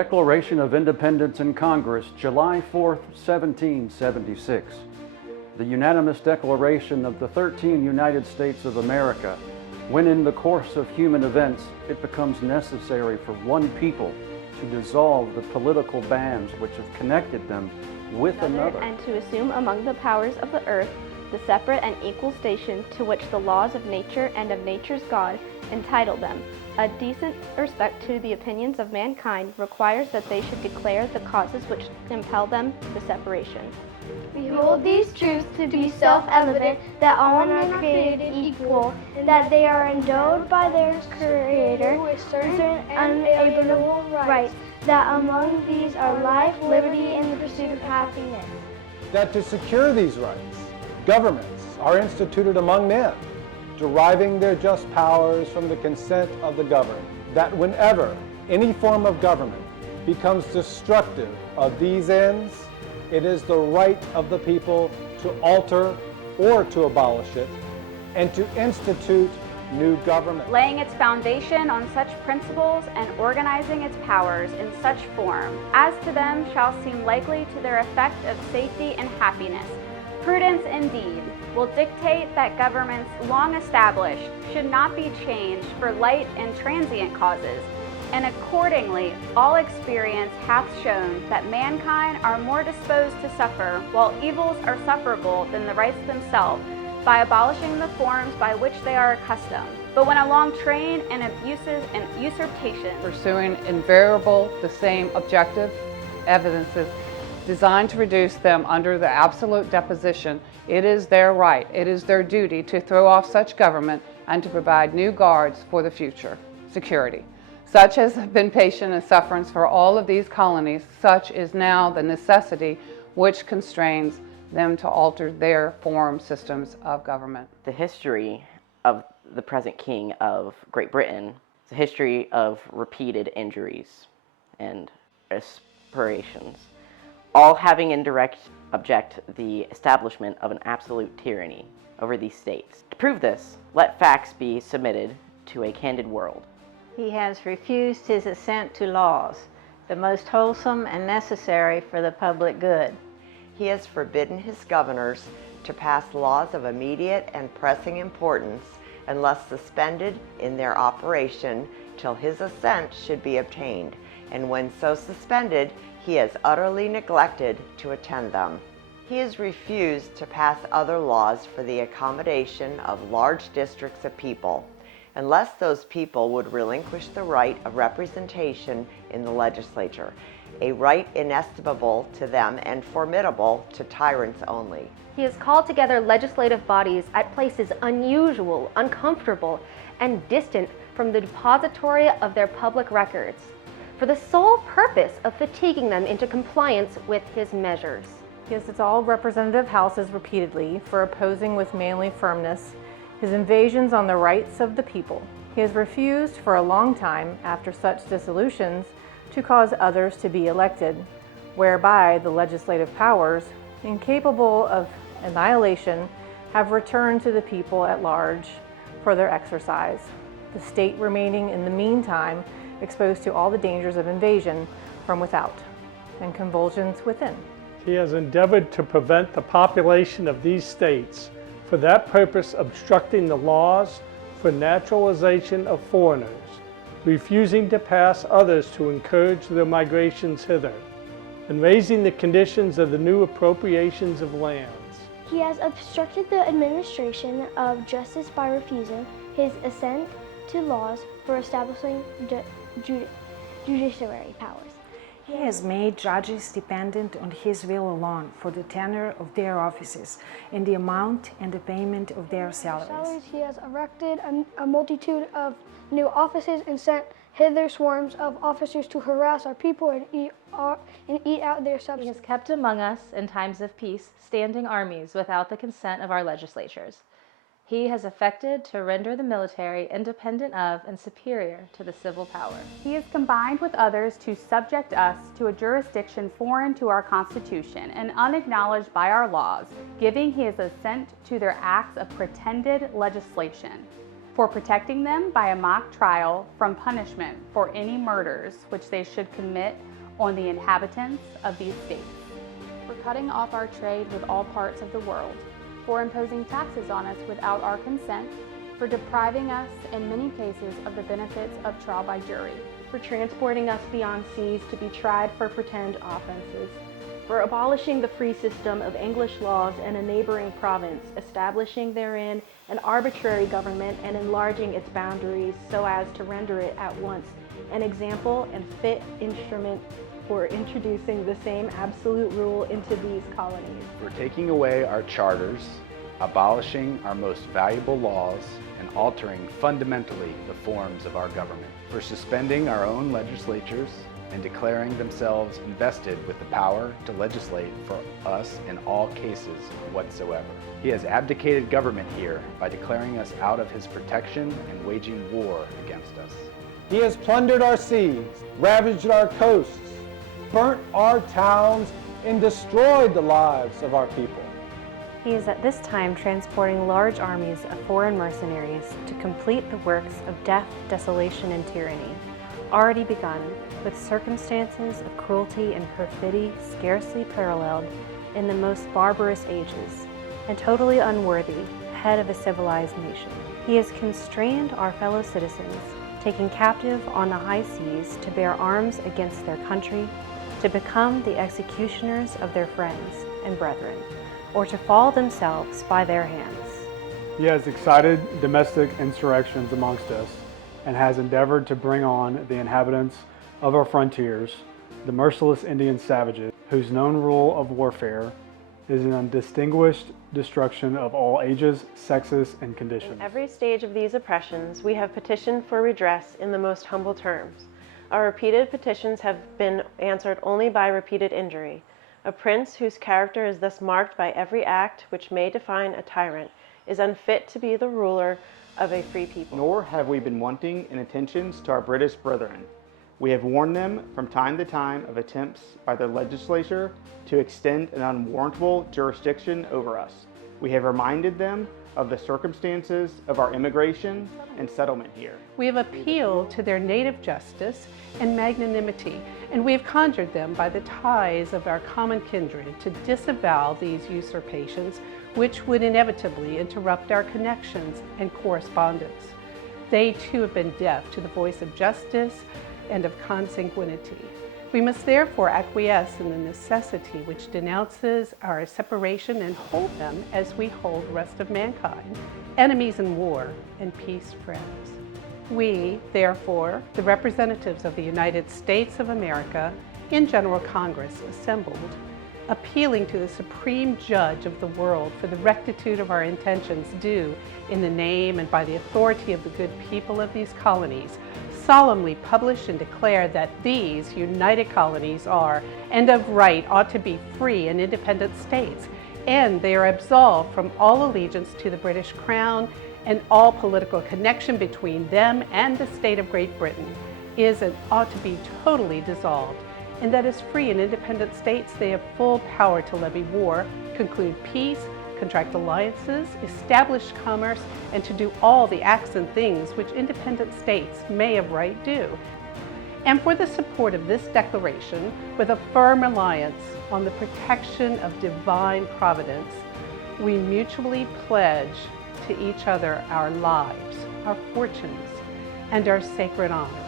Declaration of Independence in Congress, July 4, 1776. The unanimous declaration of the 13 United States of America, when in the course of human events it becomes necessary for one people to dissolve the political bands which have connected them with another, and to assume among the powers of the earth the separate and equal station to which the laws of nature and of nature's God entitle them. A decent respect to the opinions of mankind requires that they should declare the causes which impel them to separation. We hold these truths to be self-evident, that all men are created equal, that they are endowed by their Creator with certain unalienable rights, that among these are life, liberty, and the pursuit of happiness. That to secure these rights, governments are instituted among men, deriving their just powers from the consent of the governed. That whenever any form of government becomes destructive of these ends, it is the right of the people to alter or to abolish it, and to institute new government. Laying its foundation on such principles and organizing its powers in such form as to them shall seem likely to their effect of safety and happiness. Prudence indeed will dictate that governments long established should not be changed for light and transient causes, and accordingly all experience hath shown that mankind are more disposed to suffer while evils are sufferable than the rights themselves, by abolishing the forms by which they are accustomed. But when a long train and abuses and usurpation, pursuing invariable the same objective evidences designed to reduce them under the absolute deposition, it is their right, it is their duty to throw off such government and to provide new guards for the future security. Such as have been patient and sufferance for all of these colonies, such is now the necessity which constrains them to alter their form systems of government. The history of the present King of Great Britain is a history of repeated injuries and aspirations, all having in direct object the establishment of an absolute tyranny over these states. To prove this, let facts be submitted to a candid world. He has refused his assent to laws, the most wholesome and necessary for the public good. He has forbidden his governors to pass laws of immediate and pressing importance unless suspended in their operation till his assent should be obtained, and when so suspended, he has utterly neglected to attend them. He has refused to pass other laws for the accommodation of large districts of people, unless those people would relinquish the right of representation in the legislature, a right inestimable to them and formidable to tyrants only. He has called together legislative bodies at places unusual, uncomfortable, and distant from the depository of their public records, for the sole purpose of fatiguing them into compliance with his measures. He has dissolved representative houses repeatedly for opposing with manly firmness his invasions on the rights of the people. He has refused for a long time, after such dissolutions, to cause others to be elected, whereby the legislative powers, incapable of annihilation, have returned to the people at large for their exercise, the state remaining in the meantime exposed to all the dangers of invasion from without and convulsions within. He has endeavored to prevent the population of these states, for that purpose obstructing the laws for naturalization of foreigners, refusing to pass others to encourage their migrations hither, and raising the conditions of the new appropriations of lands. He has obstructed the administration of justice by refusing his assent to laws for establishing judiciary powers. He has made judges dependent on his will alone for the tenure of their offices and the amount and the payment of their salaries. He has erected a multitude of new offices and sent hither swarms of officers to harass our people and eat out their substance. He has kept among us, in times of peace, standing armies without the consent of our legislatures. He has effected to render the military independent of and superior to the civil power. he is combined with others to subject us to a jurisdiction foreign to our Constitution and unacknowledged by our laws, giving his assent to their acts of pretended legislation, for protecting them by a mock trial from punishment for any murders which they should commit on the inhabitants of these states. For cutting off our trade with all parts of the world, for imposing taxes on us without our consent, for depriving us in many cases of the benefits of trial by jury, for transporting us beyond seas to be tried for pretend offenses, for abolishing the free system of English laws in a neighboring province, establishing therein an arbitrary government and enlarging its boundaries so as to render it at once an example and fit instrument for introducing the same absolute rule into these colonies. For taking away our charters, abolishing our most valuable laws, and altering fundamentally the forms of our government. For suspending our own legislatures and declaring themselves invested with the power to legislate for us in all cases whatsoever. He has abdicated government here by declaring us out of his protection and waging war against us. He has plundered our seas, ravaged our coasts, burnt our towns, and destroyed the lives of our people. He is at this time transporting large armies of foreign mercenaries to complete the works of death, desolation, and tyranny, already begun with circumstances of cruelty and perfidy scarcely paralleled in the most barbarous ages, and totally unworthy, head of a civilized nation. He has constrained our fellow citizens, taken captive on the high seas to bear arms against their country, to become the executioners of their friends and brethren, or to fall themselves by their hands. He has excited domestic insurrections amongst us, and has endeavored to bring on the inhabitants of our frontiers, the merciless Indian savages, whose known rule of warfare is an undistinguished destruction of all ages, sexes, and conditions. In every stage of these oppressions, we have petitioned for redress in the most humble terms. Our repeated petitions have been answered only by repeated injury. A prince whose character is thus marked by every act which may define a tyrant is unfit to be the ruler of a free people. Nor have we been wanting in attentions to our British brethren. We have warned them from time to time of attempts by their legislature to extend an unwarrantable jurisdiction over us. We have reminded them of the circumstances of our immigration and settlement here. We have appealed to their native justice and magnanimity, and we have conjured them by the ties of our common kindred to disavow these usurpations, which would inevitably interrupt our connections and correspondence. They too have been deaf to the voice of justice and of consanguinity. We must therefore acquiesce in the necessity which denounces our separation and hold them as we hold the rest of mankind, enemies in war and peace friends. We, therefore, the representatives of the United States of America in General Congress assembled, appealing to the Supreme Judge of the world for the rectitude of our intentions due in the name and by the authority of the good people of these colonies, solemnly publish and declare that these united colonies are, and of right ought to be, free and independent states, and they are absolved from all allegiance to the British Crown, and all political connection between them and the state of Great Britain is and ought to be totally dissolved, and that as free and independent states they have full power to levy war, conclude peace, contract alliances, establish commerce, and to do all the acts and things which independent states may of right do. And for the support of this declaration, with a firm reliance on the protection of divine providence, we mutually pledge to each other our lives, our fortunes, and our sacred honor.